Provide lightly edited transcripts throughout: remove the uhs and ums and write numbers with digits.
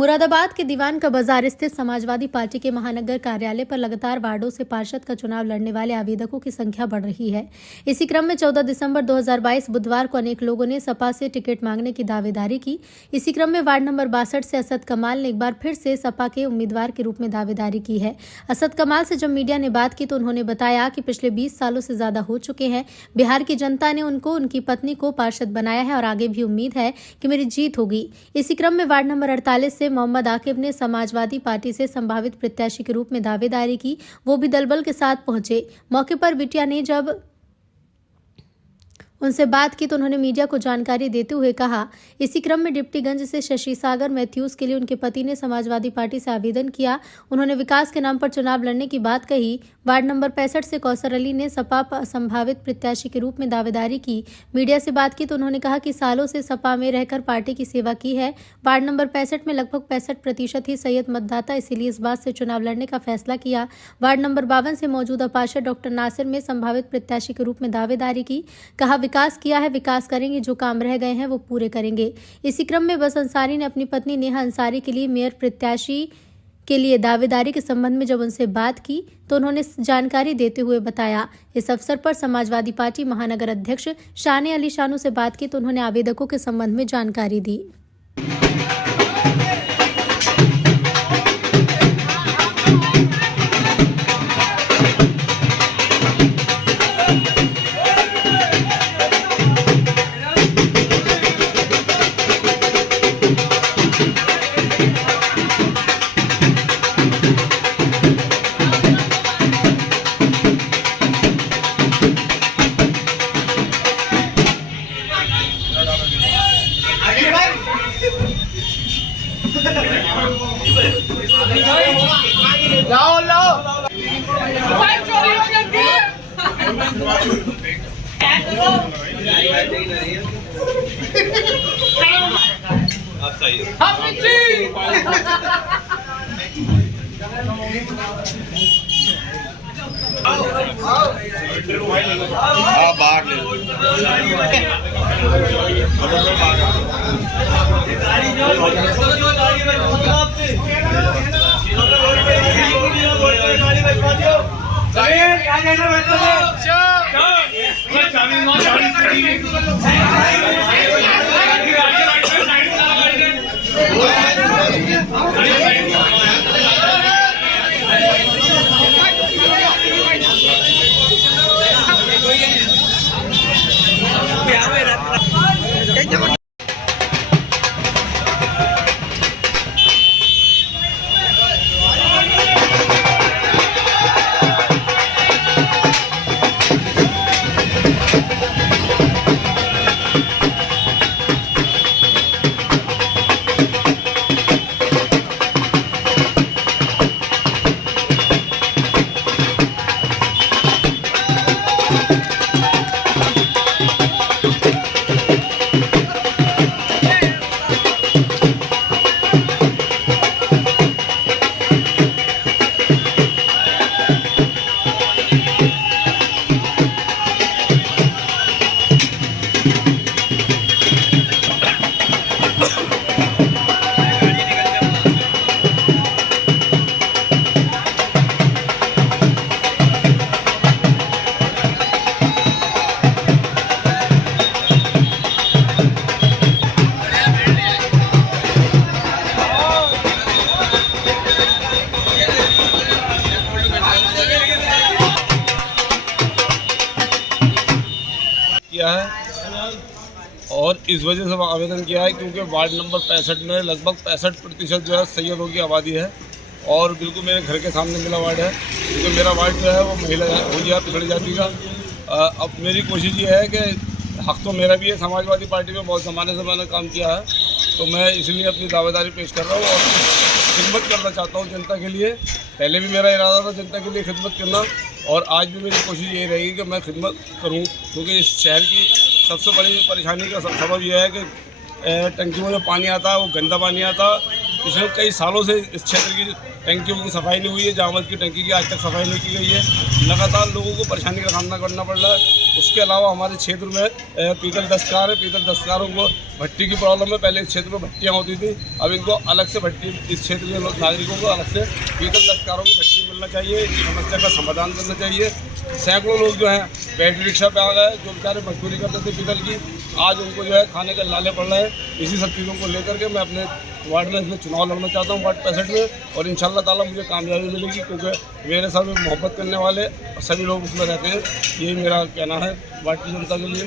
मुरादाबाद के दीवान का बाजार स्थित समाजवादी पार्टी के महानगर कार्यालय पर लगातार वार्डों से पार्षद का चुनाव लड़ने वाले आवेदकों की संख्या बढ़ रही है। इसी क्रम में 14 दिसंबर 2022 बुधवार को अनेक लोगों ने सपा से टिकट मांगने की दावेदारी की। इसी क्रम में वार्ड नंबर 62 से असद कमाल ने एक बार फिर से सपा के उम्मीदवार के रूप में दावेदारी की है। असद कमाल से जब मीडिया ने बात की तो उन्होंने बताया कि पिछले 20 सालों से ज्यादा हो चुके हैं। बिहार की जनता ने उनको उनकी पत्नी को पार्षद बनाया है और आगे भी उम्मीद है कि मेरी जीत होगी। इसी क्रम में वार्ड नंबर 48 से मोहम्मद आकिब ने समाजवादी पार्टी से संभावित प्रत्याशी के रूप में दावेदारी की, वो भी दलबल के साथ पहुंचे। मौके पर बिटिया ने जब उनसे बात की तो उन्होंने मीडिया को जानकारी देते हुए कहा। इसी क्रम में डिप्टीगंज से शशि सागर मैथ्यूज के लिए उनके पति ने समाजवादी पार्टी से आवेदन किया। उन्होंने विकास के नाम पर चुनाव लड़ने की बात कही। वार्ड नंबर 65 से कौसर अली ने सपा संभावित प्रत्याशी के रूप में दावेदारी की। मीडिया से बात की तो उन्होंने कहा कि सालों से सपा में रहकर पार्टी की सेवा की है। वार्ड नंबर 65 में लगभग 65% ही सैयद मतदाता, इसीलिए इस बात से चुनाव लड़ने का फैसला किया। वार्ड नंबर 52 से मौजूदा पार्षद डॉक्टर नासिर में संभावित प्रत्याशी के रूप में दावेदारी की। कहा विकास किया है, विकास करेंगे, जो काम रह गए हैं वो पूरे करेंगे। इसी क्रम में बस अंसारी ने अपनी पत्नी नेहा अंसारी के लिए मेयर प्रत्याशी के लिए दावेदारी के संबंध में जब उनसे बात की तो उन्होंने जानकारी देते हुए बताया। इस अवसर पर समाजवादी पार्टी महानगर अध्यक्ष शाने अली शानू से बात की तो उन्होंने आवेदकों के संबंध में जानकारी दी। आप सही है। बाहर ले किया है और इस वजह से आवेदन किया है क्योंकि वार्ड नंबर 65 में लगभग 65% जो है सैयदों की आबादी है और बिल्कुल मेरे घर के सामने मिला वार्ड है क्योंकि मेरा वार्ड जो है वो महिला हो गया पिछड़ी जाति का। अब मेरी कोशिश ये है कि हक तो मेरा भी है, समाजवादी पार्टी में बहुत ज़माने से मैंने काम किया है तो मैं इसलिए अपनी दावेदारी पेश कर रहा हूँ और खिदमत करना चाहता हूँ जनता के लिए। पहले भी मेरा इरादा था जनता के लिए खिदमत करना और आज भी मेरी कोशिश यही रहेगी कि मैं खिदमत करूँ क्योंकि इस शहर की सबसे बड़ी परेशानी का सबब यह है कि टंकी में जो पानी आता है वो गंदा पानी आता है पिछले कई सालों से इस क्षेत्र की टंकियों की सफाई नहीं हुई है। जामवंत की टंकी की आज तक सफाई नहीं की गई है। लगातार लोगों को परेशानी का सामना करना पड़ रहा है। उसके अलावा हमारे क्षेत्र में पीतल दस्तकार है। पीतल दस्तकारों को भट्टी की प्रॉब्लम है। पहले इस क्षेत्र में भट्टियाँ होती थी, अब इनको अलग से भट्टी, इस क्षेत्र के नागरिकों को अलग से पीतल दस्तकारों को भट्टी मिलना चाहिए। इस समस्या का समाधान करना चाहिए। सैकड़ों लोग जो हैं बैटरी रिक्शा पे आ गए, जो बेचारे मजदूरी करते थे पीतल की, आज उनको जो है खाने के लाले पड़ रहे हैं। इसी सब चीज़ों को लेकर के मैं अपने वार्ड में इसमें चुनाव लड़ना चाहता हूँ, वार्ड 65 में, और इंशाल्लाह ताला मुझे कामयाबी मिलेगी, क्योंकि मेरे साथ मोहब्बत करने वाले सभी लोग उसमें रहते हैं। यही मेरा कहना है वार्ड की जनता के लिए।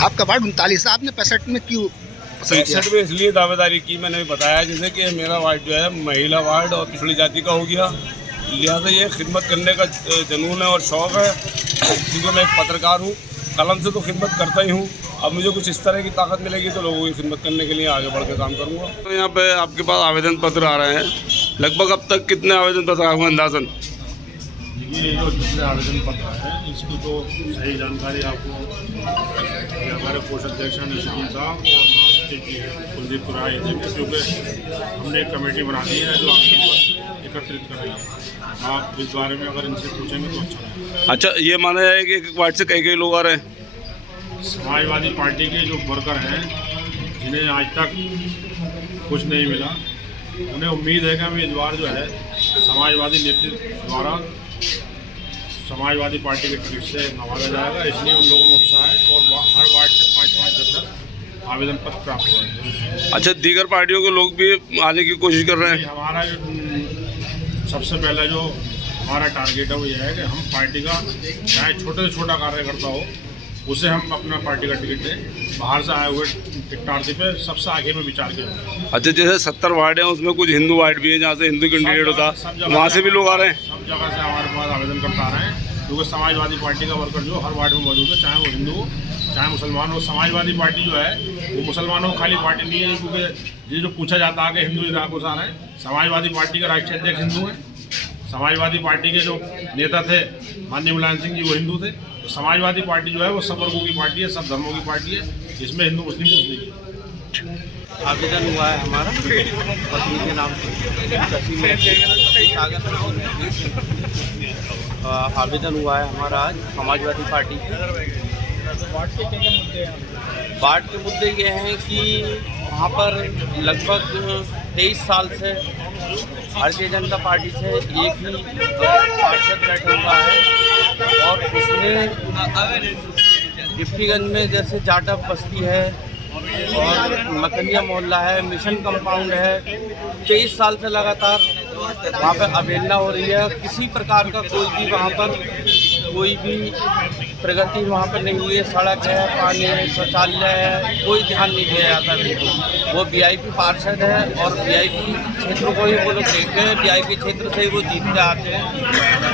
आपका वार्ड 39 है, आपने 65 में क्यों पसंद किया? 65 में इसलिए दावेदारी की, मैंने बताया जैसे कि मेरा वार्ड जो है महिला वार्ड और पिछड़ी जाति का हो गया, लिहाजा ये खिदमत करने का जुनून है और शौक़ है। क्योंकि मैं एक पत्रकार हूँ, कलम से तो खिदमत करता ही हूँ। अब मुझे कुछ इस तरह की ताकत मिलेगी तो लोगों की खिदमत करने के लिए आगे बढ़ के काम करूँगा। तो यहाँ पे आपके पास आवेदन पत्र आ रहे हैं, लगभग अब तक कितने आवेदन पत्र आए हुए अंदाजन? ये जो जितने आवेदन पत्र है इसकी तो सही जानकारी आपको हमारे कोषाध्यक्ष नसीरुद्दीन साहब और महासचिव जी हैं कुलदीप पुराय देंगे, क्योंकि हमने एक कमेटी बना दी है जो आवेदन पत्र एकत्रित कर रही है। आप इस बारे में अगर इनसे पूछेंगे तो अच्छा है। अच्छा, ये माना है कि एक वार्ड से कई लोग आ रहे हैं? समाजवादी पार्टी के जो वर्कर हैं जिन्हें आज तक कुछ नहीं मिला, उन्हें उम्मीद है कि हम इस बार जो है समाजवादी नेतृत्व द्वारा समाजवादी पार्टी के टिकट से नवाजा जाएगा। इसलिए उन लोगों में उत्साह है और हर वार्ड से 5-5 10 आवेदन पत्र प्राप्त हुए हैं। अच्छा, दीगर पार्टियों के लोग भी आने की कोशिश कर रहे हैं? हमारा सबसे पहला जो हमारा टारगेट है वो यह है कि हम पार्टी का चाहे छोटे से छोटा कार्यकर्ता हो उसे हम अपना पार्टी का टिकट दें। बाहर से आए हुए टिकटार्थी पे सबसे आगे में विचार किया। अच्छा, जैसे 70 वार्ड हैं, उसमें कुछ हिंदू वार्ड भी है जहाँ से हिंदू कैंडिडेट होता, वहाँ से भी लोग आ रहे हैं? सब जगह से हमारे पास आवेदन करता आ रहे हैं, क्योंकि समाजवादी पार्टी का वर्कर जो हर वार्ड में मौजूद है, चाहे वो हिंदू हो चाहे मुसलमान हो। समाजवादी पार्टी जो है वो मुसलमानों की खाली पार्टी नहीं है, क्योंकि ये जो पूछा जाता है कि हिंदू इराक उस आ रहे हैं, समाजवादी पार्टी के राष्ट्रीय अध्यक्ष हिंदू हैं। समाजवादी पार्टी के जो नेता थे माननीय मुलायम सिंह जी वो हिंदू थे। तो समाजवादी पार्टी जो है वो सब वर्गों की पार्टी है, सब धर्मों की पार्टी है, इसमें हिंदू मुस्लिम कुछ नहीं है। आवेदन हुआ है हमारा पत्नी के नाम से आवेदन हुआ है हमारा आज समाजवादी पार्टी से। वार्ड के मुद्दे ये हैं कि वहाँ पर लगभग 23 साल से भारतीय जनता पार्टी से एक ही पार्षद बैठा हुआ है, और उसमें डिप्टीगंज में जैसे जाटा बस्ती है और मकनिया मोहल्ला है, मिशन कंपाउंड है, 23 साल से लगातार वहाँ पर अवहेलना हो रही है। किसी प्रकार का कोई भी वहाँ पर कोई भी प्रगति वहाँ पर नहीं हुई है। सड़क है, पानी है, शौचालय है, कोई ध्यान नहीं दिया जाता बिल्कुल। वो वीआईपी पार्षद है और वीआईपी क्षेत्रों को ही वो लोग देखते हैं, वीआईपी क्षेत्र से ही वो जीतते आते हैं।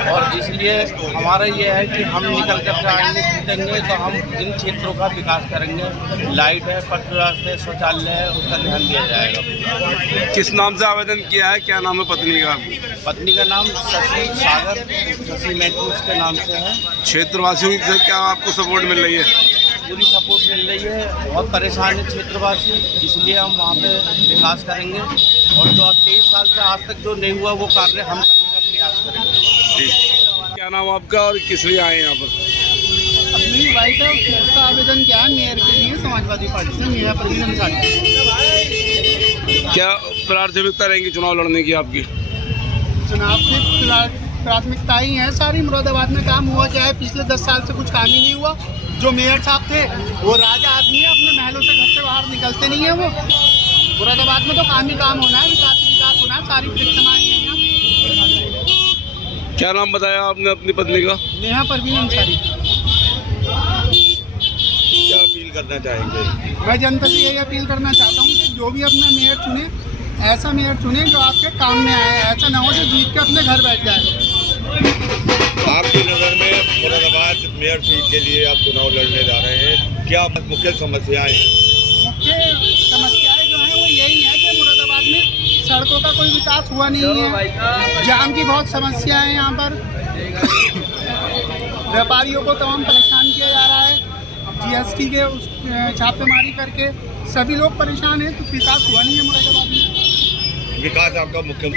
और इसलिए हमारा ये है कि हम निकल कर आएंगे, जीतेंगे तो हम इन क्षेत्रों का विकास करेंगे। लाइट है, पथ रास्ते, शौचालय है, उसका ध्यान दिया जाएगा। किस नाम से आवेदन किया है, क्या नाम है पत्नी का? पत्नी का नाम शशि सागर, शशि मैथ्यूज के नाम से है। क्षेत्रवासियों से क्या आपको सपोर्ट मिल रही है? पूरी सपोर्ट मिल रही है, बहुत परेशान है क्षेत्रवासी, इसलिए हम वहाँ पे विकास करेंगे और जो 23 साल से आज तक जो नहीं हुआ वो कार्य हम करने का प्रयास करेंगे। ठीक, क्या नाम आपका और किस लिए आए हैं यहाँ पर? अपनी वाइफ है, उसका आवेदन किया है मेयर के लिए समाजवादी पार्टी से, मेरा परवीन अंसारी। क्या प्राथमिकता रहेंगी चुनाव लड़ने की आपकी? चुनाव की प्राथमिकता ही है सारी। मुरादाबाद में काम हुआ क्या है? पिछले 10 साल से कुछ काम ही नहीं हुआ। जो मेयर साहब थे वो राजा आदमी है, अपने महलों से घर से बाहर निकलते नहीं है। वो मुरादाबाद में तो काम ही काम होना है, विकास होना है, सारी परिक्रमा है। क्या नाम बताया आपने अपनी पत्नी का? नेहा परवीन अंसारी। क्या अपील करना चाहेंगे? मैं जनता से यही अपील करना चाहता हूँ कि जो भी अपना मेयर चुने, ऐसा मेयर चुने जो आपके काम में आए। ऐसा ना हो जो जीत के अपने घर बैठ जाए। आपकी नज़र में मुरादाबाद मेयर सीट के लिए आप चुनाव लड़ने जा रहे हैं, क्या मुख्य समस्याएं हैं? मुख्य समस्याएं जो हैं वो यही है कि मुरादाबाद में सड़कों का कोई विकास हुआ नहीं है, जाम की बहुत समस्या है यहाँ पर, व्यापारियों को तमाम परेशान किया जा रहा है जीएसटी के छापेमारी करके, सभी लोग परेशान हैं, कुछ विकास हुआ नहीं है मुरादाबाद में। विकास आपका मुख्य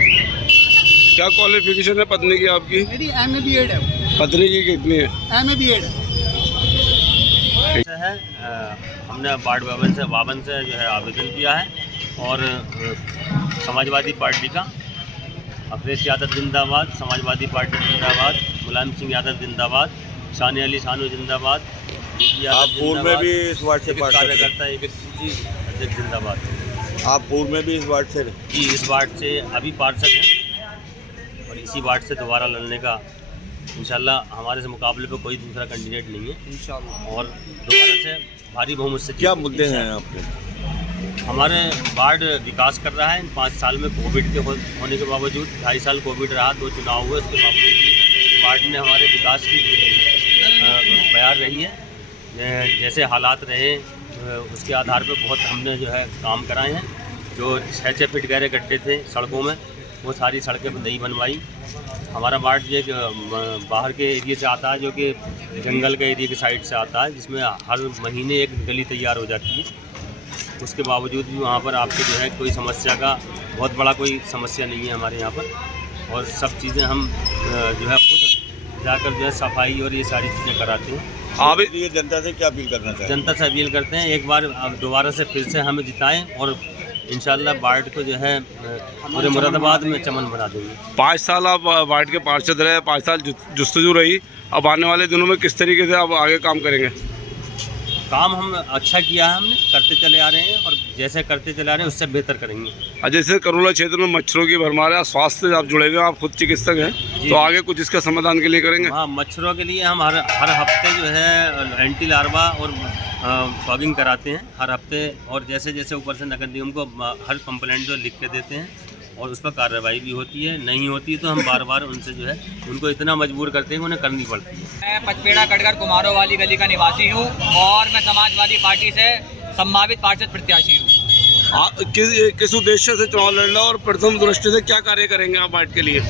क्या क्वालिफिकेशन है पत्नी की आपकी? मेरी MA BEd है, पत्नी की कितनी है? MA BEd है। हमने वार्ड 52 से जो है आवेदन किया है और समाजवादी पार्टी का अखिलेश यादव जिंदाबाद, समाजवादी पार्टी जिंदाबाद, मुलायम सिंह यादव जिंदाबाद, सानिया अली सानू जिंदाबाद, आप पूर्व में भी इस वार्ड से कार्यकर्ता एक अध्यक्ष जिंदाबाद। आप पूर्व में भी इस वार्ड से जी इस वार्ड से अभी पार्षद हैं और इसी वार्ड से दोबारा लड़ने का इंशाल्लाह हमारे से मुकाबले पे कोई दूसरा कैंडिडेट नहीं है इंशाल्लाह, और दोबारा से भारी बहुमत से। क्या मुद्दे हैं आपके? हमारे वार्ड विकास कर रहा है। इन 5 साल में कोविड के होने के बावजूद 2.5 साल कोविड रहा, 2 चुनाव हुए, उसके बावजूद भी वार्ड ने हमारे विकास की बयार रही है। जैसे हालात रहे उसके आधार पर बहुत हमने जो है काम कराए हैं। जो 6 फीट गहरे गड्ढे थे सड़कों में, वो सारी सड़कें नहीं बनवाई। हमारा वार्ड जो बाहर के एरिया से आता है, जो कि जंगल के एरिया के साइड से आता है, जिसमें हर महीने एक गली तैयार हो जाती है। उसके बावजूद भी वहाँ पर आपके जो है कोई समस्या का बहुत बड़ा कोई समस्या नहीं है हमारे यहाँ पर, और सब चीज़ें हम जो है खुद जाकर जो है सफाई और ये सारी चीज़ें कराते हैं। आप ये जनता से क्या अपील करना चाहते हैं? जनता से अपील करते हैं एक बार दोबारा से फिर से हमें जिताएं और इंशाल्लाह वार्ड को जो है पूरे मुरादाबाद में चमन बना देंगे। 5 साल आप वार्ड के पार्षद रहे, 5 साल जुस्तजू रही, अब आने वाले दिनों में किस तरीके से आप आगे काम करेंगे? काम हम अच्छा किया है, हमने करते चले आ रहे हैं और जैसे करते चले आ रहे हैं उससे बेहतर करेंगे। जैसे करोला क्षेत्र में मच्छरों की भरमार है, स्वास्थ्य से आप जुड़े हुए हैं, आप खुद चिकित्सक हैं, तो आगे कुछ इसका समाधान के लिए करेंगे? हाँ, मच्छरों के लिए हम हर हफ्ते जो है एंटी लार्वा और फॉगिंग कराते हैं हर हफ्ते, और जैसे जैसे ऊपर से नगर निगम को हर कंप्लेंट जो लिख के देते हैं और उस पर कार्रवाई भी होती है। नहीं होती तो हम बार बार उनसे जो है उनको इतना मजबूर करते हैं कि उन्हें करनी पड़ती है। मैं पचपेड़ा कटघर कुमारों वाली गली का निवासी हूँ और मैं समाजवादी पार्टी से संभावित पार्षद प्रत्याशी हूँ। आप किस उद्देश्य से चुनाव लड़ रहे हो और प्रथम दृष्टि से क्या कार्य करेंगे आप वार्ड के लिए?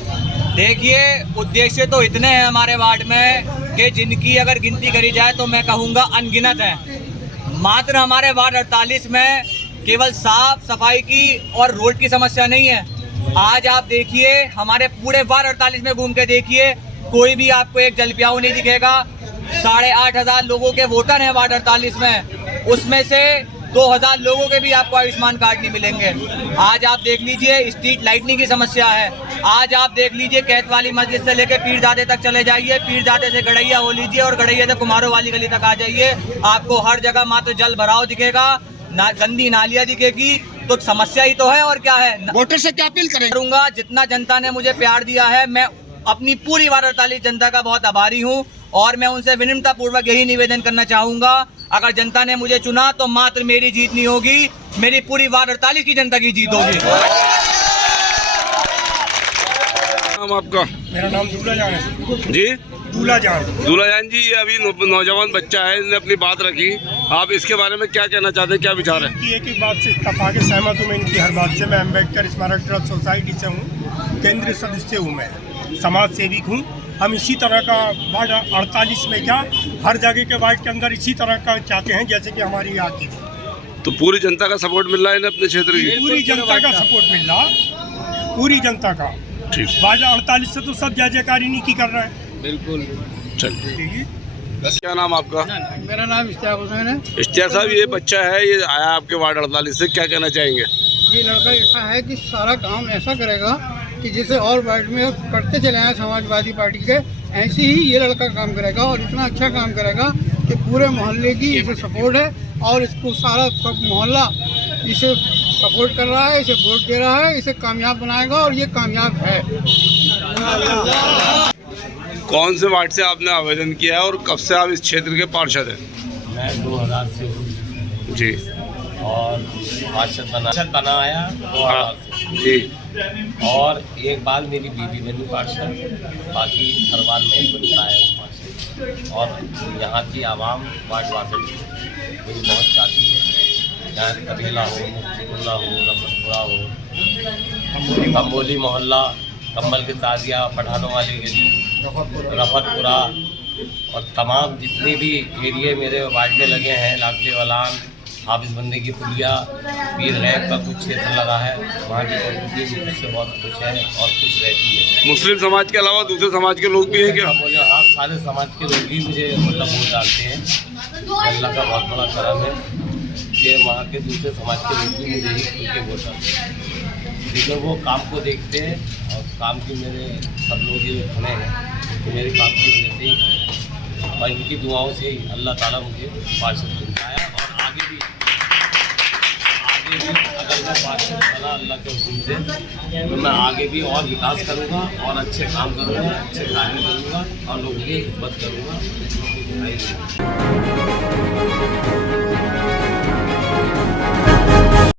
देखिए, उद्देश्य तो इतने हैं हमारे वार्ड में कि जिनकी अगर गिनती करी जाए तो मैं कहूँगा अनगिनत है। मात्र हमारे वार्ड 48 में केवल साफ सफाई की और रोड की समस्या नहीं है। आज आप देखिए, हमारे पूरे वार्ड 48 में घूम के देखिए, कोई भी आपको एक जलपियाऊ नहीं दिखेगा। 8,500 लोगों के वोटर हैं वार्ड 48 में, उसमें से 2,000 लोगों के भी आपको आयुष्मान कार्ड नहीं मिलेंगे। आज आप देख लीजिए, स्ट्रीट लाइटनिंग की समस्या है। आज आप देख लीजिए, कैथ वाली मस्जिद से लेकर पीरजादे तक चले जाइए, पीरजादे से गड़ैया हो लीजिए और गड़ैया से कुमारों वाली गली तक आ जाइए, आपको हर जगह मात्र जल भराव दिखेगा, गंदी नालियाँ दिखेगी। तो समस्या ही तो है, और क्या है। वोटर से क्या अपील करूंगा, जितना जनता ने मुझे प्यार दिया है, मैं अपनी पूरी वार्ड 48 जनता का बहुत आभारी हूं और मैं उनसे विनम्रता पूर्वक यही निवेदन करना चाहूंगा, अगर जनता ने मुझे चुना तो मात्र मेरी जीत नहीं होगी, मेरी पूरी वार्ड 48 की जनता की जीत होगी। नाम आपका? मेरा नाम दूल्हा जान है जी। दूल्हा जान जी, ये अभी नौजवान बच्चा है, इसने अपनी बात रखी, आप इसके बारे में क्या कहना चाहते हैं, क्या विचार है? एक ही बात से इत्तेफाक सहमत हूँ मैं इनकी हर बात से। मैं अम्बेडकर स्मारक ट्रस्ट सोसाइटी से हूँ, केंद्रीय सदस्य हूँ, मैं समाज सेविक हूँ। हम इसी तरह का वार्ड 48 में क्या हर जगह के वार्ड के अंदर इसी तरह का चाहते हैं जैसे कि हमारी यहाँ की। तो पूरी जनता का सपोर्ट मिल रहा है इन्हें अपने क्षेत्र की? पूरी जनता का सपोर्ट मिल रहा, पूरी जनता का। ठीक। वार्ड 48 से तो सब जय जयकारी नहीं की कर रहे हैं। बिल्कुल। चलिए, क्या नाम आपका? मेरा नाम इश्तियाक हुसैन है। इश्तियाक साहब, ये बच्चा है, ये आया आपके वार्ड 48 से, क्या कहना चाहेंगे? ये लड़का ऐसा है कि सारा काम ऐसा करेगा कि जैसे और वार्ड में करते चले हैं समाजवादी पार्टी के, ऐसे ही ये लड़का काम करेगा और इतना अच्छा काम करेगा कि पूरे मोहल्ले की इसे सपोर्ट है और इसको सारा सब मोहल्ला इसे सपोर्ट कर रहा है, इसे वोट दे रहा है, इसे कामयाब बनाएगा और ये कामयाब है। कौन से वार्ड से आपने आवेदन किया है और कब से आप इस क्षेत्र के पार्षद हैं? मैं 2000 से हूँ जी। और पार्षद बना आया 2000 से जी। और एक बार मेरी बीवी बनी पार्षद, बाकी हर बार मैं बनता आया हूँ पार्षद। और यहाँ की आवाम वार्ड 62 मुझे बहुत चाहती है। यहाँ करेला हो, मुफ्तीपुरा हो, रफतपुरा हो, अम्बोली मोहल्ला, कम्बल के ताजिया, पठानों वाली गली, रफतपुरा और तमाम जितने भी एरिए मेरे वार्ड में लगे हैं, लाखली वलान, हाफिज बंदे की पुलिया पीर गैब का कुछ क्षेत्र लगा है, वहाँ की कम्युनिटी मुझसे बहुत खुश है और खुश रहती है। मुस्लिम समाज के अलावा दूसरे समाज के लोग भी हैं क्या? बोले हाँ, सारे समाज के लोग ही मुझे मतलब वोट डालते हैं। अल्लाह का बहुत बड़ा करम है कि वहाँ के दूसरे समाज के लोग भी मुझे ही खुल के वोट डालते हैं, क्योंकि वो काम को देखते हैं और काम की मेरे सब लोग ये खड़े हैं तो मेरे काम की वजह से ही और इनकी दुआओं से ही अल्लाह ताला मुझे पार्षद चुनवाया और आगे भी अगर मैं पार्षद बना अल्लाह के हुक्म से तो मैं आगे भी और विकास करूँगा और अच्छे काम करूँगा, अच्छे कार्य करूँगा और लोगों की खिदमत करूँगा।